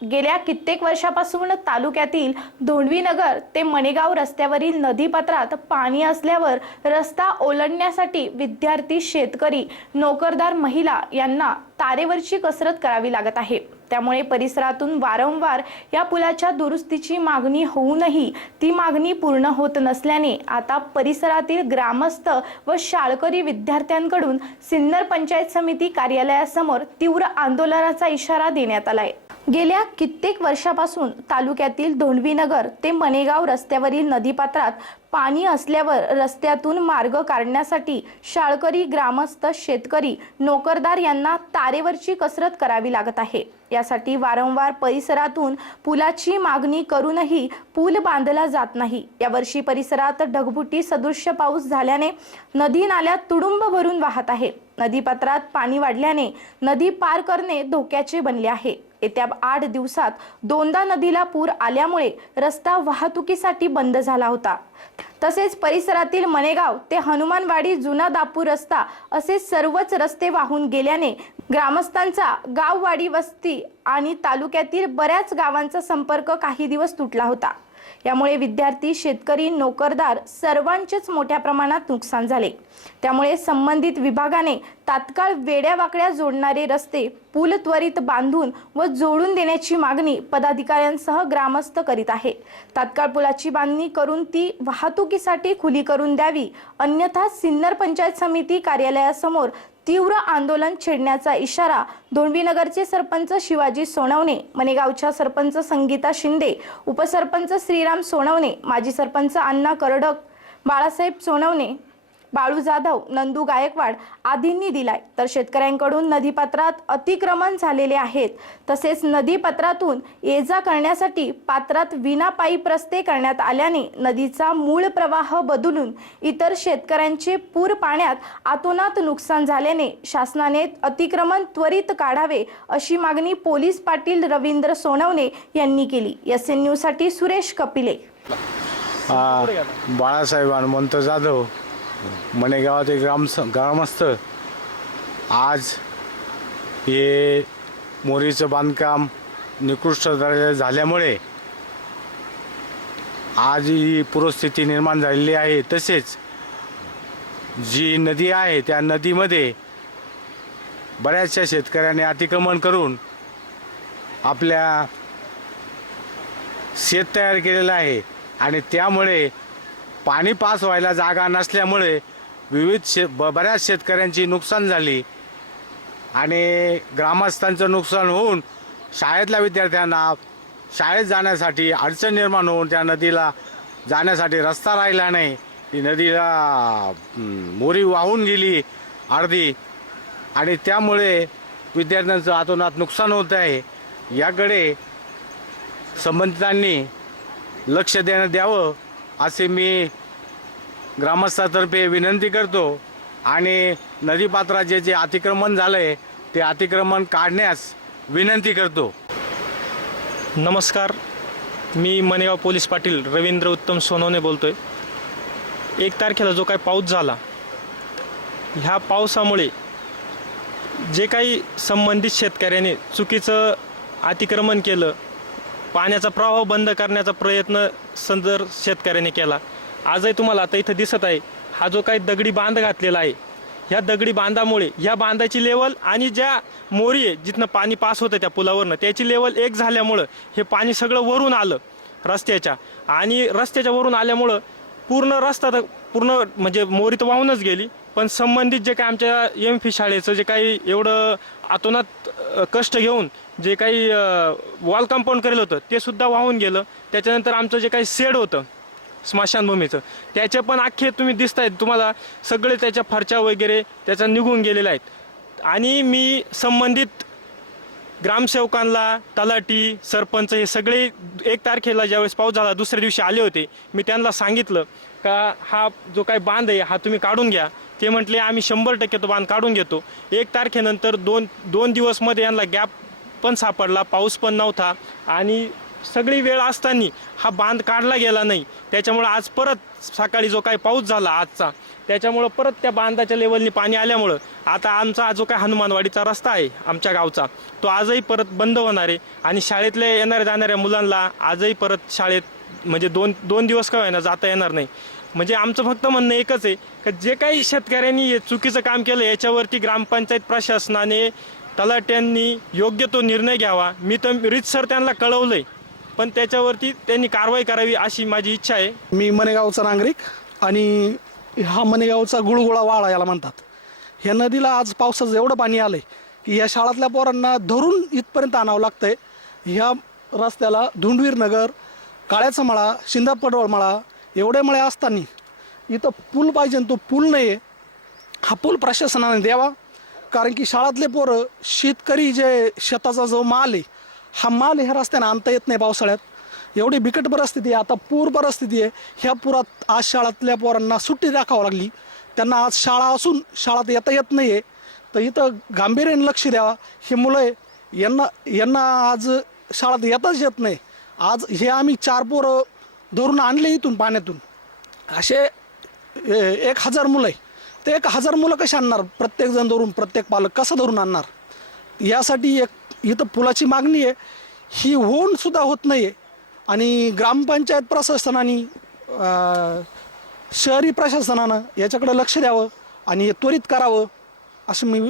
गेल्या कित्येक वर्षापासून तालुक्यातील धोंडवीनगर ते मणेगाव रस्त्यावरील नदीपात्रात पाणी असल्यावर रस्ता ओलांडण्यासाठी विद्यार्थी शेतकरी नोकरदार महिला यांना तारेवरची कसरत करावी लागत आहे. त्यामुळे परिसरातून वारंवार या पुलाच्या दुरुस्तीची मागणी होऊनही ती मागणी पूर्ण होत नसल्याने आता परिसरातील ग्रामस्थ व शाळकरी विद्यार्थ्यांकडून सिन्नर पंचायत समिती कार्यालयासमोर तीव्र आंदोलनाचा इशारा देण्यात आला आहे गेल्या कित्येक वर्षापासून तालुक्यातील धोंडवीनगर ते मणेगाव रस्त्यावरील नदीपात्रात पाणी असल्यावर रस्त्यातून मार्ग काढण्यासाठी शाळकरी ग्रामस्थ शेतकरी नोकरदार यांना तारेवरची कसरत करावी लागत आहे. यासाठी वारंवार परिसरातून पुलाची मागणी करूनही पूल बांधला जात नाही. यावर्षी परिसरात ढगबुटी सदृश्य पाऊस झाल्याने नदी नाल्यात तुडुंब भरून वाहत आहे. नदीपात्रात पाणी वाढल्याने नदी पार करणे धोक्याचे बनले आहे. येत्या आठ दिवसात दोनदा नदीला पूर आल्यामुळे रस्ता वाहतुकीसाठी बंद झाला होता. तसेच परिसरातील मनेगाव ते हनुमानवाडी जुना दापूर रस्ता असे सर्वच रस्ते वाहून गेल्याने ग्रामस्थांचा गाववाडी वस्ती आणि तालुक्यातील बऱ्याच गावांचा संपर्क काही दिवस तुटला होता. यामुळे विद्यार्थी शेतकरी नोकरदार सर्वांचेच मोठ्या प्रमाणात नुकसान झाले. त्यामुळे संबंधित विभागाने तात्काळ वेड्यावाकड्या जोडणारे रस्ते पूल त्वरित बांधून व जोडून देण्याची मागणी पदाधिकाऱ्यांसह ग्रामस्थ करीत आहे. तात्काळ पुलाची बांधणी करून ती वाहतुकीसाठी खुली करून द्यावी अन्यथा सिन्नर पंचायत समिती कार्यालयासमोर तीव्र आंदोलन छेडण्याचा इशारा धोंडवीनगरचे सरपंच शिवाजी सोनवणे मनेगावच्या सरपंच संगीता शिंदे उपसरपंच श्रीराम सोनवणे माजी सरपंच अण्णा करडक बाळासाहेब सोनवणे बाळू जाधव नंदू गायकवाड आदींनी दिलाय. तर शेतकऱ्यांकडून नदीपात्रात अतिक्रमण झालेले आहेत. तसेच नदीपात्रातून ये जा करण्यासाठी पात्रात विना पाईप रस्ते करण्यात आल्याने नदीचा मूळ प्रवाह बदलून इतर शेतकऱ्यांचे पूर पाण्यात आतोनात नुकसान झाल्याने शासनाने अतिक्रमण त्वरित काढावे अशी मागणी पोलीस पाटील रवींद्र सोनवणे यांनी केली. एस एन न्यूजसाठी सुरेश कपिले. बाळासाहेब हनुमंत जाधव मणेगावात एक ग्राम ग्रामस्थ आज हे मोरीचं बांधकाम निकृष्ट दर्जा झाल्यामुळे आज ही पूरस्थिती निर्माण झालेली आहे. तसेच जी नदी आहे त्या नदीमध्ये बऱ्याचशा शेतकऱ्यांनी अतिक्रमण करून आपल्या शेत तयार केलेलं आहे. आणि त्यामुळे पाणी पास व्हायला जागा नसल्यामुळे विविध शे ब बऱ्याच शेतकऱ्यांची नुकसान झाली. आणि ग्रामस्थांचं नुकसान होऊन शाळेतल्या विद्यार्थ्यांना शाळेत जाण्यासाठी अडचण निर्माण होऊन त्या नदीला जाण्यासाठी रस्ता राहिला नाही. ती नदीला मोरी वाहून गेली अर्धी. आणि त्यामुळे विद्यार्थ्यांचं आतोनात नुकसान होत आहे. याकडे संबंधितांनी लक्ष देणं द्यावं. असे मी ग्रामस्थातर्फे विनंती करतो आणि नदीपात्राचे जे अतिक्रमण झालं आहे ते अतिक्रमण काढण्यास विनंती करतो. नमस्कार. मी मनेगाव पोलीस पाटील रवींद्र उत्तम सोनवणे बोलतोय. एक तारखेला जो काही पाऊस झाला ह्या पावसामुळे जे काही संबंधित शेतकऱ्याने चुकीचं अतिक्रमण केलं पाण्याचा प्रवाह बंद करण्याचा प्रयत्न संदर शेतकऱ्याने केला. आजही तुम्हाला आता इथं दिसत आहे हा जो काही दगडी बांध घातलेला आहे ह्या दगडी बांधामुळे ह्या बांधाची लेवल आणि ज्या मोरी आहे जिथनं पाणी पास होतं त्या पुलावरनं त्याची लेवल एक झाल्यामुळं हे पाणी सगळं वरून आलं रस्त्याच्या. आणि रस्त्याच्या वरून आल्यामुळं पूर्ण रस्ता तर पूर्ण म्हणजे मोरी तर वाहूनच गेली. पण संबंधित जे काही आमच्या एम फी शाळेचं जे काही एवढं आतोनात कष्ट घेऊन जे काही वॉल कंपाऊंड करेल होतं ते सुद्धा वाहून गेलं. त्याच्यानंतर आमचं जे काही शेड होतं स्मशानभूमीचं त्याचे पण अख्खे तुम्ही दिसत आहेत तुम्हाला. सगळे त्याच्या फरच्या वगैरे त्याचा निघून गेलेल्या आहेत. आणि मी संबंधित ग्रामसेवकांना तलाठी सरपंच हे सगळे एक तारखेला ज्यावेळेस पाऊस झाला दुसऱ्या दिवशी आले होते. मी त्यांना सांगितलं का हा जो काही बांध आहे हा तुम्ही काढून घ्या. ते म्हटले आम्ही शंभर टक्के तो बांध काढून घेतो. एक तारखेनंतर दोन दोन दिवसमध्ये यांना गॅप पण सापडला पाऊस पण नव्हता आणि सगळी वेळ असताना हा बांध काढला गेला नाही. त्याच्यामुळं आज परत सकाळी जो काही पाऊस झाला आजचा त्याच्यामुळं परत त्या बांधाच्या लेवलनी पाणी आल्यामुळं आता आमचा जो काही हनुमानवाडीचा रस्ता आहे आमच्या गावचा तो आजही परत बंद होणार आहे. आणि शाळेतल्या येणाऱ्या जाणाऱ्या मुलांना आजही परत शाळेत म्हणजे दोन दोन दिवस का होईना जाता येणार नाही. म्हणजे आमचं फक्त म्हणणं एकच आहे का जे काही शेतकऱ्यांनी चुकीचं काम केलं याच्यावरती ग्रामपंचायत प्रशासनाने तलाट्यांनी योग्य तो निर्णय घ्यावा. मी तर रीतसर त्यांना कळवलं आहे पण त्याच्यावरती त्यांनी कारवाई करावी अशी माझी इच्छा आहे. मी मनेगावचा नागरिक आणि हा मनेगावचा गुळगुळा वाळा याला म्हणतात. ह्या नदीला आज पावसाचं एवढं पाणी आलंय की या शाळातल्या पोरांना धरून इथपर्यंत आणावं लागतंय. ह्या रस्त्याला धुंडवीर नगर काळ्याचा मळा शिंदापडवळ मळा एवढे मळे असताना इथं पूल पाहिजे तो पूल नाही आहे हा पूल प्रशासनाने द्यावा. कारण की शाळातले पोरं शेतकरी जे शेताचा जो माल आहे हा माल ह्या रस्त्याने आणता येत नाही पावसाळ्यात. एवढी बिकट परिस्थिती आहे. आता पूर परिस्थिती आहे. ह्या पुरात आज शाळातल्या पोरांना सुट्टी दाखवावं लागली. त्यांना आज शाळा असून शाळात येता येत नाही आहे तर इथं गांभीर्याने लक्ष द्यावा. हे मुलं आहे. यांना यांना आज शाळेत येताच येत नाही. आज हे आम्ही चार पोरं धरून आणले इथून पाण्यातून. असे ए- एक हजार मुलं आहे. ते एक हजार मुलं कशी आणणार? प्रत्येकजण धरून प्रत्येक पालक कसं धरून आणणार? यासाठी एक इथं पुलाची मागणी आहे. ही होऊन सुद्धा होत नाही आहे आणि ग्रामपंचायत प्रशासनाने शहरी प्रशासनानं याच्याकडे लक्ष द्यावं आणि त्वरित करावं असं मी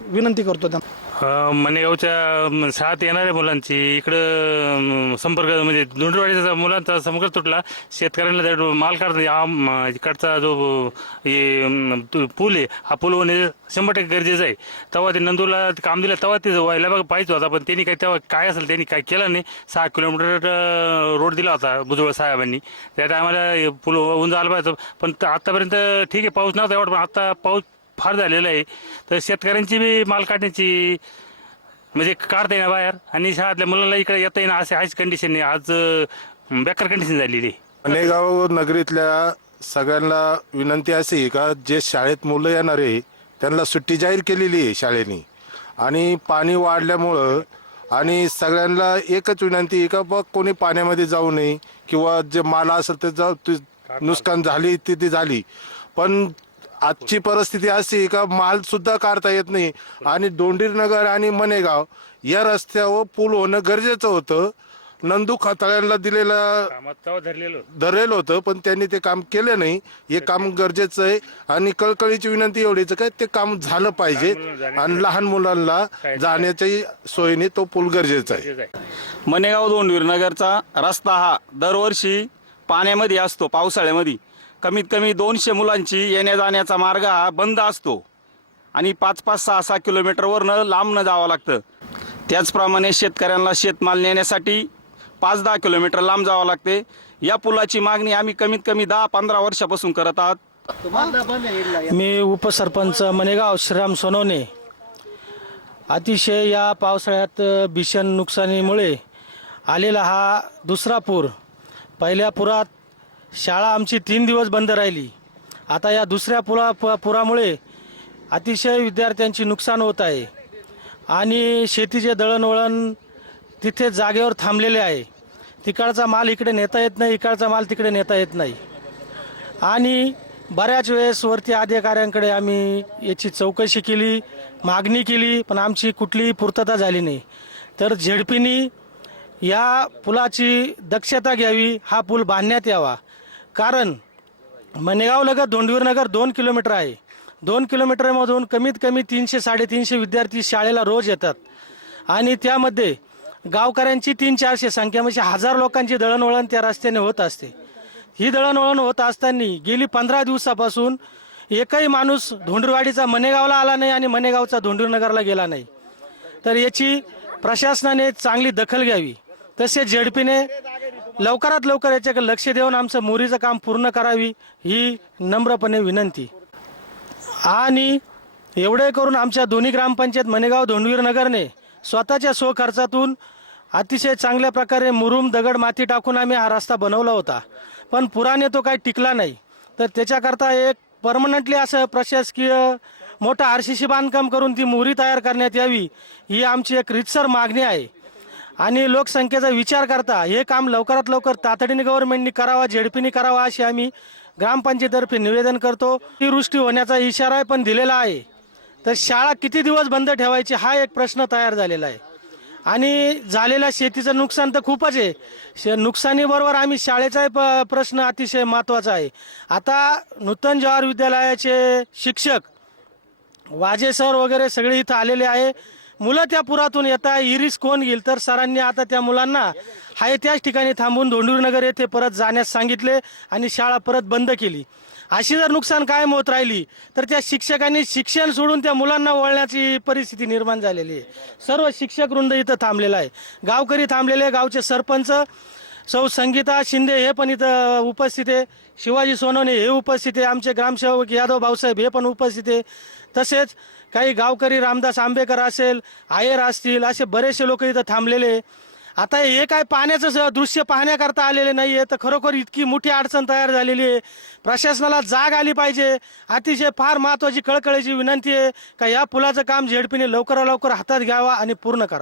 विनंती करतो त्यांना. मनेगावच्या म, शाळेत येणाऱ्या मुलांची इकडं संपर्क म्हणजे धुंडवाडीचा मुलांचा संपर्क तुटला. शेतकऱ्यांना त्या माल काढता इकडचा जो तो पूल आहे हा पूल होणे शंभर टक्के गरजेचं आहे. तेव्हा ते नंदूरला काम दिलं तेव्हा ते व्हायला बघा पाहिजे होता पण त्यांनी काय तेव्हा काय असेल त्यांनी काय केलं नाही. सहा किलोमीटर रोड दिला होता भुजबळ साहेबांनी. त्या टायमाला पूल होऊन झाला पाहिजे पण आत्तापर्यंत ठीक आहे पाऊस नव्हता एवढं पण आत्ता पाऊस फार झालेलं आहे. तर शेतकऱ्यांची बी माल काढण्याची म्हणजे काढता येणार बाहेर. आणि शाळातल्या मुलांना इकडे येता येणार असे आज कंडिशन आहे. आज अं, बेकार कंडिशन झालेली आहे. मनेगाव नगरीतल्या सगळ्यांना विनंती अशी आहे का जे शाळेत मुलं येणार आहे त्यांना सुट्टी जाहीर केलेली आहे शाळेने. आणि पाणी वाढल्यामुळं आणि सगळ्यांना एकच विनंती आहे का बघ कोणी पाण्यामध्ये जाऊ नये किंवा जे माल असेल ते जाऊ ते नुकसान झाली ती ती झाली. पण आजची परिस्थिती अशी का माल सुद्धा काढता येत नाही. आणि दोंडीर नगर आणि मनेगाव या रस्त्यावर पूल होणं गरजेचं होतं. नंदू खाताळ्यांना दिलेलं धरलेलं होतं. पण त्यांनी ते काम केलं नाही. हे काम गरजेचं आहे. आणि कळकळीची विनंती एवढीच काय ते काम झालं पाहिजे. आणि लहान मुलांना जाण्याची सोयीने तो पूल गरजेचा आहे. मनेगाव दोंडवीर नगरचा रस्ता हा दरवर्षी पाण्यामध्ये असतो पावसाळ्यामध्ये. कमीत कमी दोनशे मुलांची येण्या जाण्याचा मार्ग हा बंद असतो. आणि पाच पाच सहा सहा किलोमीटरवरनं लांबनं जावं लागतं. त्याचप्रमाणे शेतकऱ्यांना शेतमाल नेण्यासाठी पाच दहा किलोमीटर लांब जावं लागते. या पुलाची मागणी आम्ही कमीत कमी दहा पंधरा वर्षापासून करत आहात. मी उपसरपंच मनेगाव श्रीराम सोनवणे. अतिशय या पावसाळ्यात भीषण नुकसानीमुळे आलेला हा दुसरा पूर. पहिल्या पुरात शाळा आमची तीन दिवस बंद राहिली. आता या दुसऱ्या पुरा प- पुरामुळे अतिशय विद्यार्थ्यांची नुकसान होत आहे. आणि शेतीचे दळणवळण तिथे जागेवर थांबलेले आहे. तिकडचा माल इकडे नेता येत नाही इकडचा माल तिकडे नेता येत नाही. आणि बऱ्याच वेळेस वरती अधिकाऱ्यांकडे आम्ही याची चौकशी केली मागणी केली पण आमची कुठलीही पूर्तता झाली नाही. तर झेडपीनी या पुलाची दक्षता घ्यावी हा पूल बांधण्यात यावा. कारण मनेगाव लगत धोंडवीर नगर दोन किलोमीटर आहे. दोन किलोमीटरमधून कमीत कमी तीनशे साडेतीनशे विद्यार्थी शाळेला रोज येतात. आणि त्यामध्ये गावकऱ्यांची तीन चारशे संख्या म्हणजे हजार लोकांची दळणवळण त्या रस्त्याने होत असते. ही दळणवळण होत असताना गेली पंधरा दिवसापासून एकही माणूस धोंडूरवाडीचा मनेगावला आला नाही आणि मनेगावचा धोंडूरनगरला गेला नाही. तर याची प्रशासनाने चांगली दखल घ्यावी. तसेच झेडपीने लवकरात लवकर याच्याकडे लक्ष देऊन आमचं मोरीचं काम पूर्ण करावी ही नम्रपणे विनंती. आणि एवढे करून आमच्या दोन्ही ग्रामपंचायत मनेगाव धोंडवीर नगरने स्वतःच्या स्वखर्चातून अतिशय चांगल्या प्रकारे मुरुम दगड माती टाकून आम्ही हा रस्ता बनवला होता. पण पुराने तो काही टिकला नाही. तर त्याच्याकरता एक परमनंटली असं प्रशासकीय मोठं आर सी सी बांधकाम करून ती मोहरी तयार करण्यात यावी ही आमची एक रितसर मागणी आहे. आणि लोकसंख्येचा विचार करता हे काम लवकरात लवकर तातडीने गव्हर्नमेंटनी करावा झेडपीने करावा अशी आम्ही ग्रामपंचायतर्फे निवेदन करतो. अतिवृष्टी होण्याचा इशारा पण दिलेला आहे. तर शाळा किती दिवस बंद ठेवायची हा एक प्रश्न तयार झालेला आहे. आणि झालेल्या शेतीचं नुकसान तर खूपच आहे. शे नुकसानीबरोबर आम्ही शाळेचाही प प्रश्न अतिशय महत्त्वाचा आहे. आता नूतन जवाहर विद्यालयाचे शिक्षक वाजे सर वगैरे सगळे इथं आलेले आहे. मुलं त्या पुरातून येत आहे इरिस कोण येईल? तर सरांनी आता त्या मुलांना हाय त्याच ठिकाणी थांबून धोंडूरनगर येथे परत जाण्यास सांगितले आणि शाळा परत बंद केली. अशी जर नुकसान कायम होत राहिली तर त्या शिक्षकांनी शिक्षण सोडून त्या मुलांना वळण्याची परिस्थिती निर्माण झालेली आहे. सर्व शिक्षक वृंद इथं थांबलेला आहे. गावकरी थांबलेले गावचे सरपंच सौ संगीता शिंदे हे पण इथं उपस्थित आहे. शिवाजी सोनवणे हे उपस्थित आहे. आमचे ग्रामसेवक यादव भाऊसाहेब हे पण उपस्थित आहे. तसेच काही गावकरी रामदास आंबेकर असेल आयर असतील असे बरेचसे लोक इथं थांबलेले आहे. आता हे काय पाण्याचं दृश्य पाहण्याकरता आलेले नाही आहे तर खरोखर इतकी मोठी अडचण तयार झालेली आहे. प्रशासनाला जाग आली पाहिजे. अतिशय फार महत्त्वाची कळकळीची विनंती आहे का या पुलाचं काम झेडपीने लवकरात लवकर हातात घ्यावा आणि पूर्ण करा.